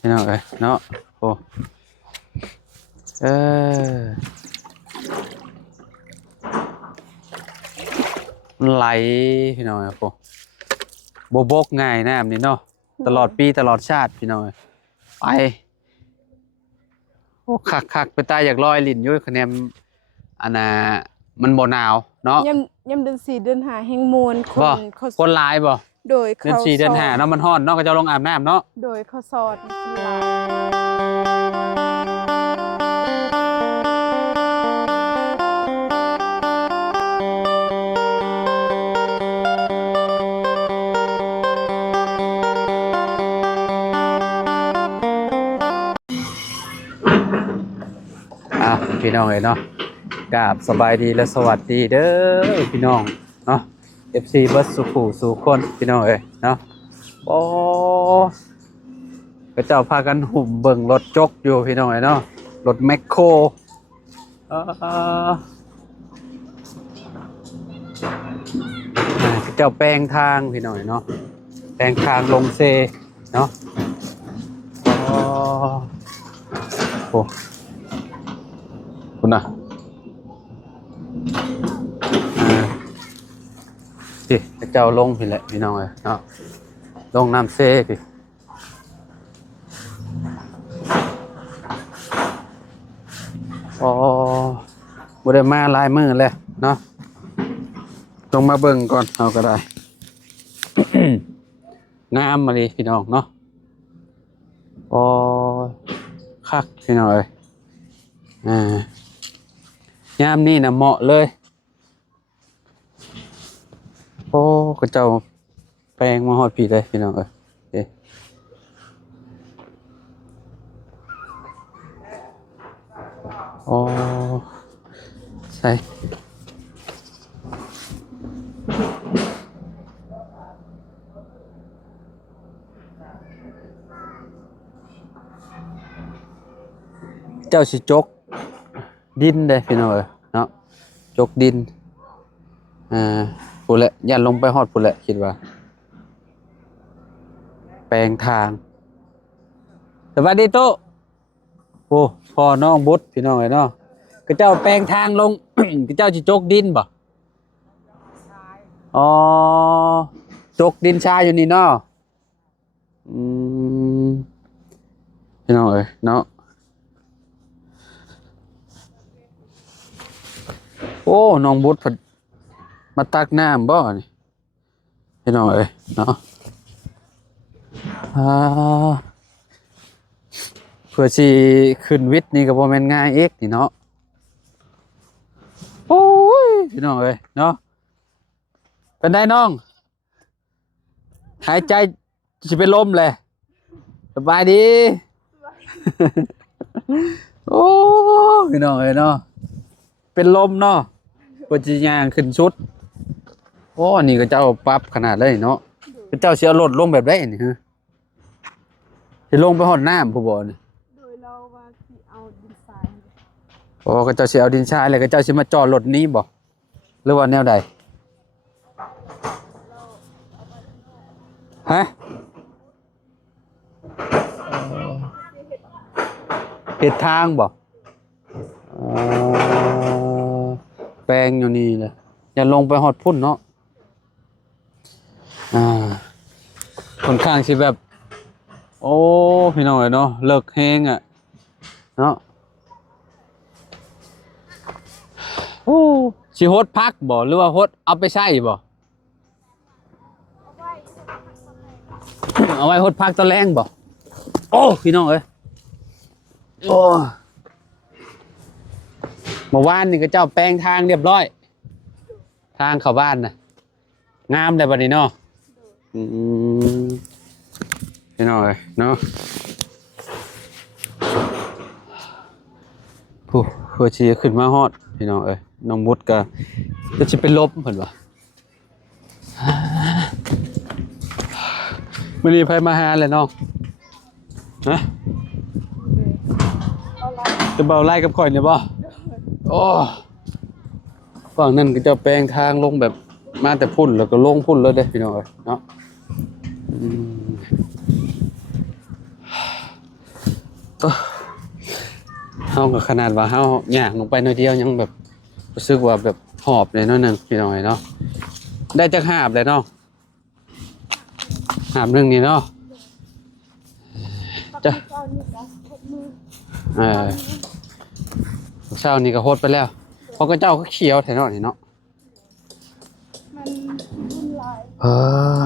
พี่น้องเอ้ยเนาะโอ้เออมันไหลพี่น้องเอ้ยโอ้บกง่ายน้ำนี่เนาะตลอดปีตลอดชาติพี่น้องเอ้ยไปโอ้คักไปตายอยากลอยลิ้นอยู่คะแนนอันน่ะมันบ่หนาวเนาะยามเดือน4เดือน5แห่งมวลค บ่ นเขา คนหลายบ่โดยเดือน เขา 4เดือน5เนาะมันร้อนเนาะก็จะลงอาบน้ำเนาะโดยเขาสอนหลาย อ้าวพี่น้องเอ้ยเนาะกราบสบายดีและสวัสดีเด้อพี่น้องเนาะ FC เบิร์ดสุขุสู่คนพี่น้องเอ้ยเนาะโอ้กระเจ้าพากันหุ่มเบิ่งรถจกอยู่พี่น้องเอ้ยเนาะรถแมคโครกระเจ้าแปลงทางพี่น้องเอ้ยเนาะแปลงทางลงเซเนาะโอ้คุณน่ะพี่เจ้าลงพี่แหละพี่น้องเอ้ยเนาะลงน้ำเซ่พี่อ๋อบ่ได้มาลายมือเลยเนาะลงมาเบิ่งก่อนเอาก็ได้ งามมาเลยพี่น้องเนาะอ๋อคักพี่น้องเอ้ยยามนี่นะเหมาะเลยโอ้กระเจ้าแปลงมาฮอดพี่เลยพี่น้องเอ้ยโอ้ใช่เจ้าสิจกดินเด้พี่น้องเอ้ยเนาะจกดินพูดแหละยันลงไปฮอดพูดแหละคิดว่าแปลงทางสวัสดีโตโอ้พ่อน้องบุตรพี่น้องเอ้ยเนาะก็เจ้าแปลงทางลง ก็เจ้าสิจกดินบ่อ๋อจกดินชาอยู่นี่เนาะพี่น้องเอ้ยเนาะโอ้น้องบุตรมาตักน้ำบ่นี่พี่น้องเอ้ยเนาะเพื่อสิขึ้นวิทย์นี่ก็บ่แม่นง่ายอีกนี่เนาะโอ้ยพี่น้องเอ้ยเนาะเป็นได้น้องหายใจสิเป็นลมเลยสบายดี โอ้พี่น้องเอ้ยเนาะเป็นลมเนาะปจิยางขึ้นชุดโอ้นี่ก็เจ้าปรับขนาดเลยเนาะเจ้าเสียรถลงแบบได้นี่ฮะสิลงไปหอดน้ำผู้บ่นี่ โดยเราว่าสิเอาดินทราย โอ้ก็เจ้าสิเอาดินชายเลยก็เจ้าสิมาจอดรถนี้บ่หรือว่าแนวใดฮะเฮ็ดทางบ่แปลงอยู่นี่เลยอย่าลงไปหอดพุ่นเนาะค่อนข้างสิแบบโอ้พี่น้องเนาะเลิกแฮงอ่ะเนาะโอ้สิโฮดพักบ่หรือว่าโฮดเอาไปใช้บ่เอาไว้โฮดพักตอนแรงบ่โอ้พี่น้องเอ้ยโอ้เมื่อวานนี่ก็เจ้าแปลงทางเรียบร้อยทางเข้าบ้านน่ะงามได้บัดนี้เนาะพี่น้องเอ้ยเนาะผู้เพื่อสิขึ้นมาฮอดพี่น้องเอ้ยน้องมุดก็สิเป็นลมเพิ่นว่ามื้อนี้ไผมาหาแหละน้องฮะจะเบาไล่กับข่อยเนี่ยบ่โอ้ฝั่งนั้นก็จะแปลงทางลงแบบมาแต่พุ่นแล้วก็ลงพุ่นเลยเด้พี่น้องเอ้ยเนาะ เฮาก็ขนาดว่าเฮาย่างลงไปหน่อยเดียวยังแบบรู้สึกว่าแบบหอบเลยเนาะนึงพี่น้อยเนาะได้จักหาบเลยเนาะหาบหนึงนี่เนาะจ้ะเออเช้านี่ก็โหดไปแล้วเพราะก็เจ้าก็เขียวแถวเนาะนี่เนาะ มันวุ่นวาย เออ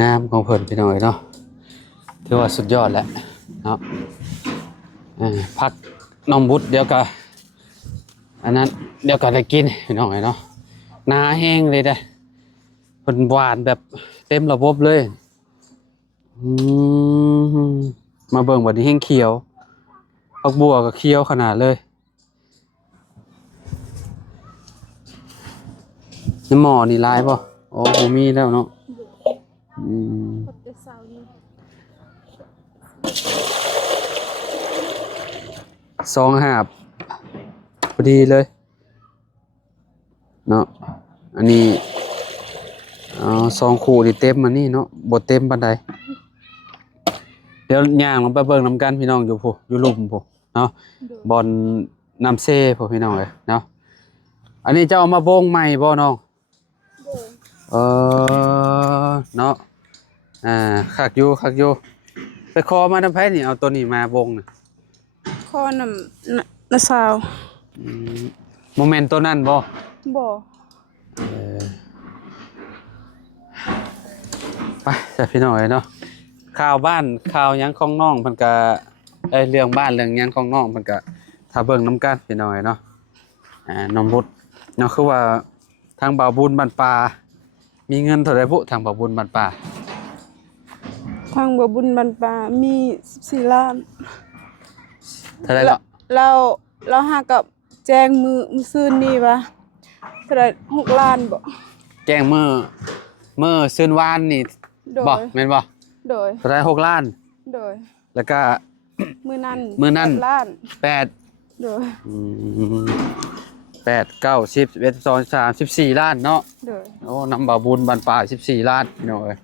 งามของเพิ่นพี่น้อยเนาะถือว่าสุดยอดแหละเนาะพักน้องบุตรเดี๋ยวก็อันนั้นเดี๋ยวก็ได้กินพี่น้อยเนาะนาแห้งเลยได้เพิ่นหวานแบบเต็มระบบเลยอืมมาเบิ่งบัดนี้แห้งเขียวผักบัวก็เขียวขนาดเลยน้ำหมอนี่ลายป่ะโอ้โหมีแล้วเนาะอืม พบแต่เช้านี้ ซองหาบพอดีเลยเนาะอันนี้ซองคู่นี่เต็มมันนี่เนาะบทเต็มปานใดเดี๋ยวย่างลงไปเบิ่งน้ำกันพี่น้องอยู่ผู้อยู่ลุ่มผู้เนาะบอลน้ำเซ่ผู้พี่น้องเลยเนาะอันนี้จะเอามาโบงใหม่บ่น้องเออเนาะคักอยู่ไปคอมาทำไผนี่เอาตัวนี้มาโบงน่ะ ข้อน้ำสาว โมเมนต์ตัวนั้นบ่ บ่ ไปจ้ะพี่น้องเนาะข่าวบ้านข่าวหยังของน้องเพิ่นก็เรื่องบ้านเรื่องหยังของน้องเพิ่นก็ถ้าเบิ่งนํกันพี่น้องเนาะน้องบุตรเนาะคือว่าทางบ่าวบุญบ้านป่ามีเงินเท่าใดพุทางบ่าวบุญบ้านป่า ทางบ่บุญบันปลามี14 ล้าน เท่าใดล่ะ เราหากับแจ้งมือซื่นนี่ว่าเท่าไหร่6 ล้านบ่ แจ้งมื้อซื่นวานนี่ โด บ่ ย แม่นบ่ โดย เท่าใด6 ล้าน โดย แล้วก็ มื้อนั้น มื้อนั้น 8 ล้าน 8 โดย 8 9 10 11 12 13 14ล้านเนาะ โดย โอ้นำบ่าวบุญบ้านป่า14ล้านพี่น้องเอ้ย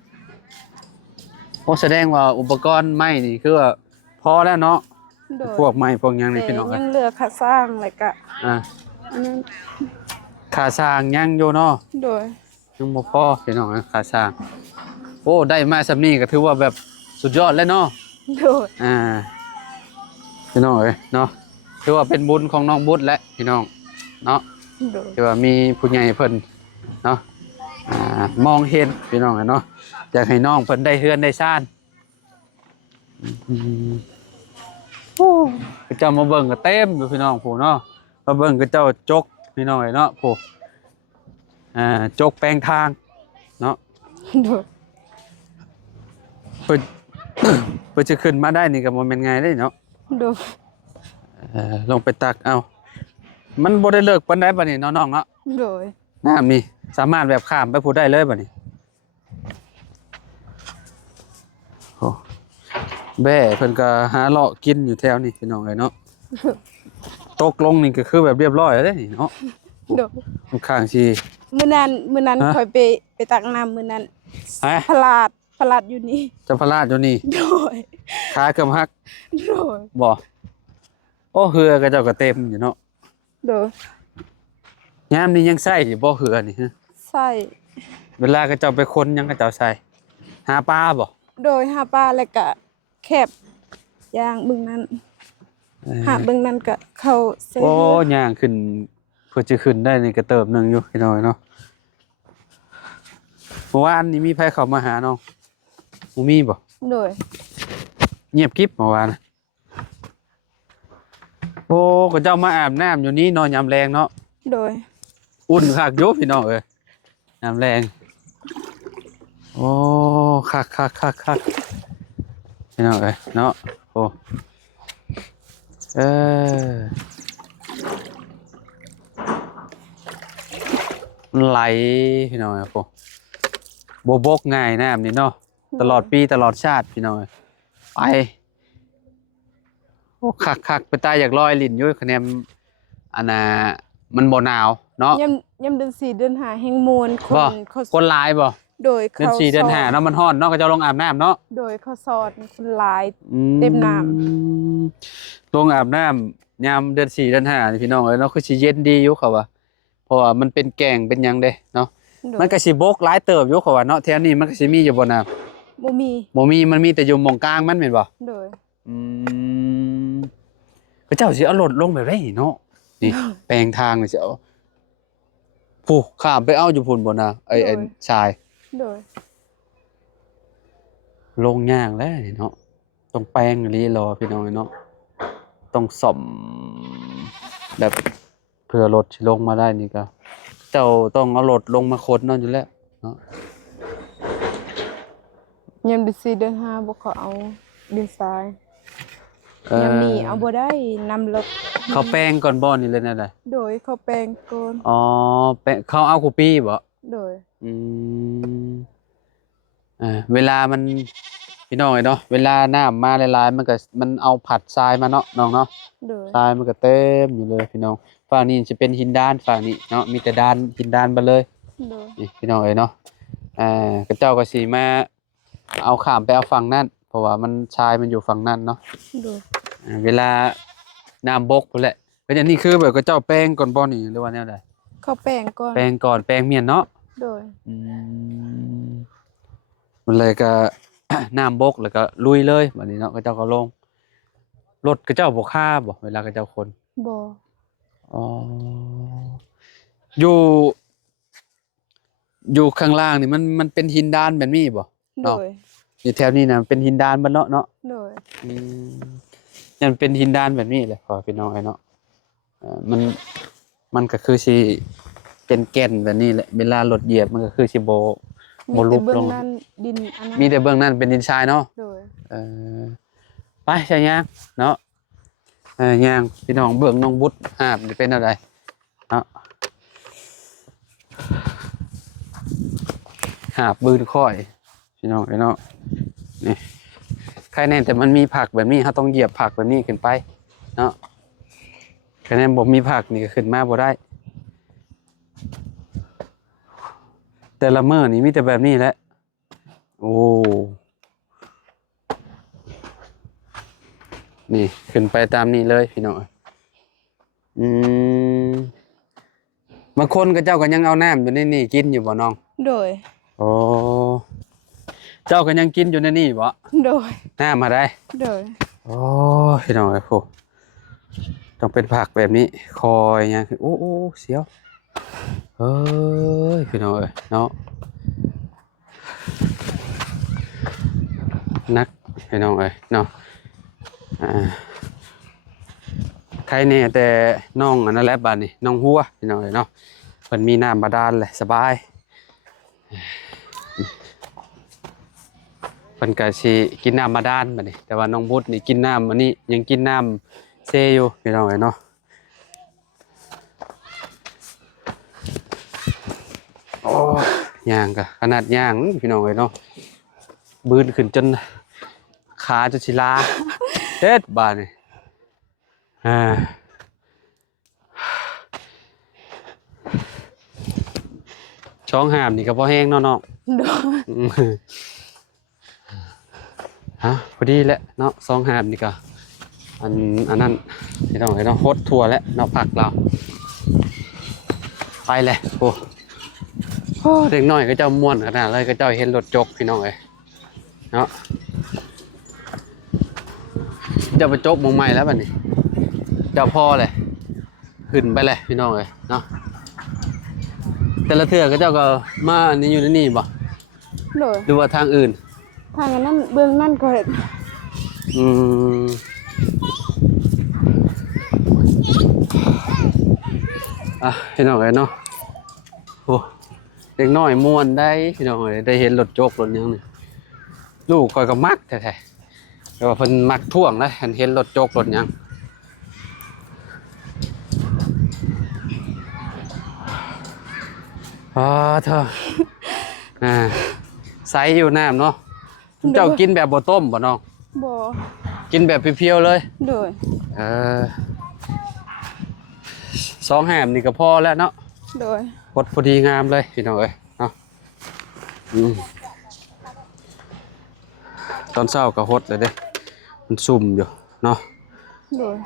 โอ้แสดงว่าอุปกรณ์ไม้นี่คือว่าพอแล้วเนาะ โดย พวกไม้พวกหยังนี่ แต่ พี่น้องเอ้ ยั ย งเหลือค่าสร้างแล้วก็ อ่า อันนั้น ค่าสร้างยังอยู่เนาะ โดย ยังบ่พอพี่น้องเอ้ยค่าสร้างโอ้ได้มาซำนี้ก็ถือว่าแบบสุดยอดแล้วเนาะ โดย พี่น้องเอ้ยเนาะถือว่าเป็นบุญของน้องบุญแหละพี่น้องเนาะ โดย ที่ว่ามีผู้ใหญ่เพิ่นเนาะมองเห็นพี่น้องเนาะอยากให้น้องเพิ่นได้เฮือนได้ซ่านโอ้เจ้ามาเบิ่งก็เต็มอยู่พี่น้องผู้เนาะมาเบิ่งก็เจ้าจกพี่น้องเนาะผู้จกแปลงทางเนาะ โดย เพิ่น เพิ่นจะขึ้นมาได้นี่ก็บ่แม่นง่ายเด้เนาะ โดย ลงไปตักเอามันบ่ได้เลิกปานใดบัดนี้เนาะน้องเนาะ โดย น้ำนี่สามารถแบบข้ามไปพูดได้เลยบัดนี้โอ้แบ่เพิ่นก็หาเลาะกินอยู่แถวนี้พี่น้องเอ้ยเนาะตกลงนี่ก็คือแบบเรียบร้อยแล้วเด้นี่เนาะ โดย ข้างสิ มื้อนั้น ฮะ ค่อยไปตักน้ำมื้อนั้น ฮะ พลาดอยู่นี่ เจ้าพระราชอยู่นี่ โดย ขาเกือบหัก โดย บ่โอ้เหือก็เจ้าก็เต็มอยู่เนาะ โดย ยามนี้ยังใส่อยู่บ่เหือนี่ฮะ ใส่ เวลาก็เจ้าไปคนยังก็เจ้าใส่หาปลาบ่ โดยหาปลาแล้วก็แคบย่างเบึงนั้นหาเบึงนั้นก็เข้าเส้น โอ้ย่างขึ้นเพื่อจะขึ้นได้นี่ก็เติบหนึงอยู่พี่น้อยเนาะเมื่อวานนี้มีไผเข้ามาหาน้องบ่มีบ่ โดย เงียบกริบเมื่อวานนะโอ้ก็เจ้ามาอาบน้ำอยู่นี่นอนยามแรงเนาะ โดย อุ่นคักอยู่พี่น้องเอ้ยยามแรงโอ้คักพี่น้องเอ้ยเนาะโอ้มันไหลพี่น้องเอ้ยโอ้บกง่ายน้ำนี่เนาะตลอดปีตลอดชาติพี่น้องเอ้ยไปโอ้คักไปตายอยากลอยลิ้นอยู่คะแนนอันน่ะมันบ่หนาวเนาะ ยามเดือน4เดือน5แห่งมวลค บ่ นเขา คนหลายบ่ โดย เดือน เขา 4เดือน ส 5เนาะมันร้อนเนาะก็จะลงอาบน้ำเนาะ โดยเขาสอนคนหลาย อื เต็มน้ ลงอาบน้ำยามเดือน4เดือน5นี่พี่น้องเอ้ยเนาะคือสิเย็นดีอยู่เขาว่าเพราะว่ามันเป็นแก่งเป็นหยังเด้เนาะ โดย มันก็สิบกหลายเติบอยู่เขาว่าเนาะแถวนี้มันก็สิมีอยู่บ่น้ำ บ่มี บ่มีมันมีแต่อยู่หม่องกลางมันแม่นบ่ โดย อืมพระเจ้าสิเอารถลงแบบไดเนาะนี่ แปลงทางนี่สิเอาผู้ข้ามไปเอาอยู่พุ่นบ่นะไอ้ชาย โดย ลงยากแล้วนี่เนาะต้องแปลงอีหลีรอพี่น้องเนาะต้องซ่อมแบบเพื่อรถสิลงมาได้นี่ก็เจ้าต้องเอารถลงมาขนเนาะอยู่แล้วเนาะ ยามเดือน4เดือน5บ่เขาเอาดินทรายยามนี้เอาบ่ได้นำรถ เขาแปลงก่อนบ่นี่เลยนั่นแหละ โดยเขาแปลงก่อน อ๋อแปลงเขาเอาคูปี้บ่ โดย อืมเวลามันพี่น้องเนาะเวลาน้ำมาหลายๆมันเอาผัดทรายมาเนาะน้องเนาะ โดย ทรายมันก็เต็มอยู่เลยพี่น้องฝั่งนี้จะเป็นหินด้านฝั่งนี้เนาะมีแต่ด้านหินด้านมาเลย โดย นี่พี่น้องเนาะกระเจ้าก็สิมาเอาข้ามไปเอาฝั่งนั้นเพราะว่ามันทรายมันอยู่ฝั่งนั้นเนาะ โดย เวลาน้ำบกพุ่นแหละเป็นอย่างนี้คือแบบกระเจ้าแป้งก่อนบ่นี่หรือว่าแนวใด เขาแปลงก่อน แป้งก่อนแป้งเมียนเนาะ โดย อืมมันเลยก็ น้ำบกแล้วก็ลุยเลยแบบนี้เนาะก็เจ้าก็ลงรถก็เจ้าบ่ค่าบ่เวลาก็เจ้าคน บ่ อ๋ออยู่อยู่ข้างล่างนี่มันเป็นหินด้านแบบนี้บ่ โดย อยู่แถวนี้นะเป็นหินด้านบ่เนาะ โดย อืมยังเป็นหินด้านแบบนี้เลยพอพี่น้องไอ้เนาะมันก็คือสิเป็นแก่นแบบนี้แหละเวลารถเหยียบมันก็คือสิบ่ มี ลุ แต่ บ เบื้อ ล ง ง นั้นดินอันนั้น มีแต่เบื้องนั้นเป็นดินทรายเนาะ โดย เออไปใช่ยังเนาะยังพี่น้องเบื้องน้องบุตรหาบนี่เป็นอะไรเนาะหาบบืนค่อยพี่น้องไอ้เนาะนี่ใครแน่แต่มันมีผักแบบนี้เขาต้องเหยียบผักแบบนี้ขึ้นไปเนาะใครแน่บอกมีผักนี่ก็ขึ้นมาบ่ได้ แต่ละเมื่อนี่มีแต่แบบนี้แหละโอ้นี่ขึ้นไปตามนี้เลยพี่น้องอืมบางคนก็เจ้าก็ยังเอาน้ำอยู่ในนี่กินอยู่บ่น้อง โดย โอ้เจ้าก็ยังกินอยู่ในนี่บ่ โดย น้ำมาได้ โดย โอ้พี่น้องไอ้พวกต้องเป็นผักแบบนี้คอยยังโอ้เสียวเฮ้ยพี่น้องเอ้ยเนาะนักพี่น้องเอ้ยเนาะใครเนี่ยแต่น้องอันนั้นแหละบ้านนี่น้องหัวพี่น้องเอ้ยเนาะเพิ่นมีน้ำบาดาลเลยสบายเพิ่นก็สิกินน้ำบาดาลบัดนี้แต่ว่าน้องบุตรนี่กินน้ำอันนี้ยังกินน้ำเซอยู่พี่น้องเอ้ยเนาะโอ้ย่างก็ขนาดย่างพี่น้องเอ้ยเนาะบืนขึ้นจนขาจนสิลาเฮ็ดบาดนี่ช่องหามนี่ก็พอแห้งเนาะน้อง โดย ฮะพอดีแหละเนาะซองหามนี่ก็อันนั้นพี่น้องเอ้ยเนาะโคตรทัวแล้วเนาะผักเราไปเลยโอ้เด็กน้อยก็เจ้าม่วนขนาดเลยก็เจ้าเห็นรถจกพี่น้องเอ้ยเนาะเจ้าไปจกมงใหม่แล้วบัดนี้เจ้าพ่อเลยขึ้นไปเลยพี่น้องเอ้ยเนาะแต่ละเทื่อก็เจ้าก็มาอันนี้อยู่ในนี่บ่ โดย หรือว่าทางอื่น ทางนั้นเบื้องนั้นก็เห็น อืมพี่น้องเอ้ยเนาะโอ้เด็กน้อยม่วนได้พี่น้องเอ้ยได้เห็นรถโจกรถหยังนี่ลูกคอยก็มักแท้ๆแต่ว่าเพิ่นมักท่วงนะเห็นรถโจกรถหยังเธอใสอยู่น้ำเนาะเจ้ากินแบบบ่ต้มบ่น้อง บ่ กินแบบเพียวๆเลย โดย 2 แหมนี่ก็พอแล้วเนาะ โดย พอดีงามเลยพี่น้องเอ้ยเนาะ อืมตอนเช้าก็ฮดเลยเด้มันซุ่มอยู่เนาะ โดย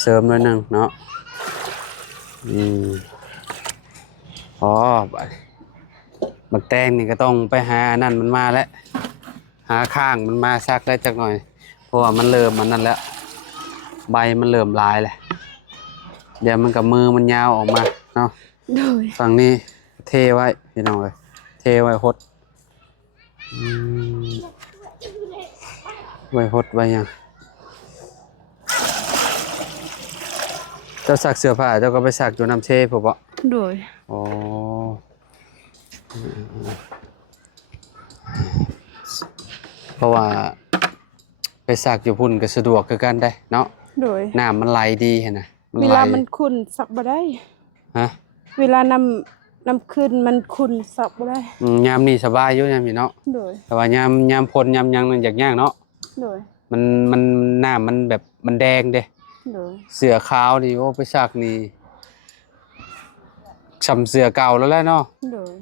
เสริมหน่อยหนึงเนาะอืมอ๋อบักแตงนี่ก็ต้องไปหานั่นมันมาแล้วหาข้างมันมาซักได้จักหน่อยเพราะว่ามันเริ่มมันนั่นแล้วใบมันเริ่มลายแหละเดี๋ยวมันกับมือมันยาวออกมาเนาะ โดย ฝั่งนี้เทไว้พี่น้องเลยเทไว้หดอืมไว้หดไว้ยังเจ้าซักเสื้อผ้าเจ้าก็ไปซักอยู่น้ำเชฟผมบอก โดย อ๋อเพราะว่าไปซักอยู่พุ่นก็สะดวกคือกันได้เนาะ โดย น้ำมันไหลดีเห็นนะ เว ไหล ลามันขุ่นสักบ่ได้ ฮะ เวลานำขึ้นมันขุ่นสักบ่ได้ ยามนี่สบายอยู่ยามนี่เนาะ โดย แต่ว่ายามพ่นยามหยังนั่นยากๆเนาะ โดย มันน้ำมันแบบมันแดงเด้ โดย เสือขาวนี่โอ้ไปซักนี่ช้ำเสือเก่าแล้วแหละเนาะ โดย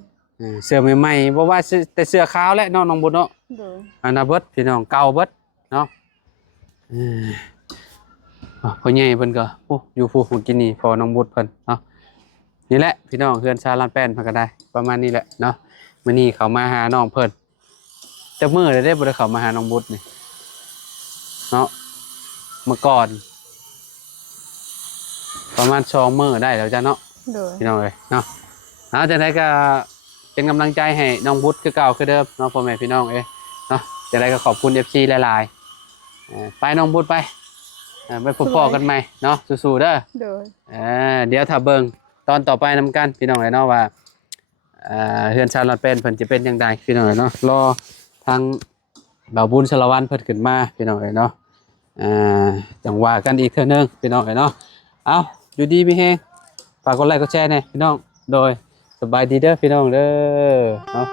เสือใหม่ๆบ่ว่าแต่เสือขาวแหละเนาะน้องบุญเนาะ โดย อันน่ะเบิดพี่น้องเก่าเบิดเนาะพ่อใหญ่เพิ่นก็โอ้อยู่ผู้ผู้กินนี่พอน้องบุญเพิ่นเนาะนี่แหละพี่น้องเฮือนชาลานแป้นเพิ่นก็ได้ประมาณนี้แหละเนาะมื้อนี้เขามาหาน้องเพิ่นจักมื้อได้บ่ได้เข้ามาหาน้องบุญนี่เนาะเมื่อก่อนประมาณ2มื้อได้แล้วจ้ะเนาะ โดย พี่น้องเอ้ยเนาะเอาจังไดก็เป็นกำลังใจให้น้องบุญคือเก่าคือเดิมเนาะพ่อแม่พี่น้องเอ้ยเนาะจังไดก็ขอบคุณ FC หลายๆไปน้องบุญไปไปพบพ่อกันใหม่เนาะสู้ๆเด้อ โดย เดี๋ยวถ้าเบิ่งตอนต่อไปนำกันพี่น้องเอ้ยเนาะว่าเฮือนชาลอดเป็นเพิ่นจะเป็นจังไดพี่น้องเอ้ยเนาะรอทางบ่าวบุญชลวันเพิ่นขึ้นมาพี่น้องเอ้ยเนาะจังว่ากันอีกเทื่อนึงพี่น้องเอ้ยเนาะเอาอยู่ดีมีแฮงฝากกดไลค์กดแชร์หน่อยพี่น้องโดยสบายดีเด้อพี่น้องเด้อเนาะ